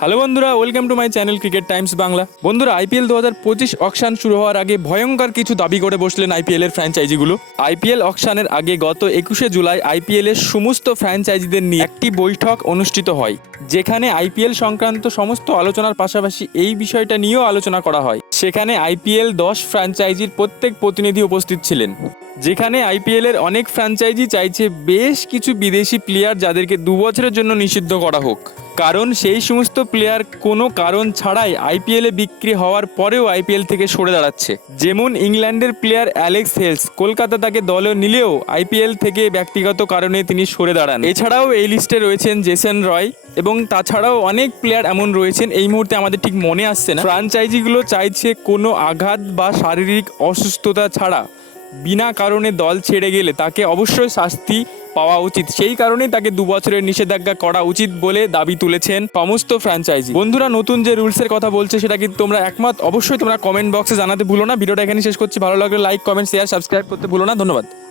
Hello বন্ধুরা welcome to my channel cricket times Bangla বন্ধুরা IPL দু হাজার পঁচিশ অকশান শুরু হওয়ার আগে ভয়ঙ্কর কিছু দাবি করে বসলেন আইপিএল এর ফ্র্যাঞ্চাইজিগুলো আইপিএল অকশানের আগে গত একুশে জুলাই আইপিএল এর সমস্ত ফ্র্যাঞ্চাইজিদের নিয়ে একটি বৈঠক অনুষ্ঠিত হয়, যেখানে আইপিএল সংক্রান্ত সমস্ত আলোচনার পাশাপাশি এই বিষয়টা নিয়েও আলোচনা করা হয়। সেখানে আইপিএল দশ ফ্র্যাঞ্চাইজির প্রত্যেক প্রতিনিধি উপস্থিত ছিলেন। যেখানে আইপিএল এর অনেক ফ্র্যাঞ্চাইজি চাইছে বেশ কিছু বিদেশি প্লেয়ার যাদেরকে দু বছরের জন্য নিষিদ্ধ করা হোক। কারণ সেই সমস্ত প্লেয়ার কোনো কারণ ছাড়াই আইপিএলে বিক্রি হওয়ার পরেও আইপিএল থেকে সরে দাঁড়াচ্ছে। যেমন ইংল্যান্ডের প্লেয়ার অ্যালেক্স হেলস কলকাতা তাকে দলে নিলেও আইপিএল থেকে ব্যক্তিগত কারণে তিনি সরে দাঁড়ান। এছাড়াও এই লিস্টে রয়েছেন জেসন রয় এবং তাছাড়াও অনেক প্লেয়ার এমন রয়েছেন, এই মুহূর্তে আমাদের ঠিক মনে আসছে না। ফ্রাঞ্চাইজিগুলো চাইছে কোনো আঘাত বা শারীরিক অসুস্থতা ছাড়া। বিনা কারণে দল ছেড়ে গেলে তাকে অবশ্যই শাস্তি পাওয়া উচিত। সেই কারণেই তাকে দু বছরের নিষেধাজ্ঞা করা উচিত বলে দাবি তুলেছেন সমস্ত ফ্র্যাঞ্চাইজি বন্ধুরা, নতুন যে রুলসের কথা বলছে, সেটা কিন্তু তোমরা একমত? অবশ্যই তোমরা কমেন্ট বক্সে জানাতে ভুলো না। ভিডিওটা এখানে শেষ করছি। ভালো লাগলে লাইক কমেন্ট শেয়ার সাবস্ক্রাইব করতে ভুলো না। ধন্যবাদ।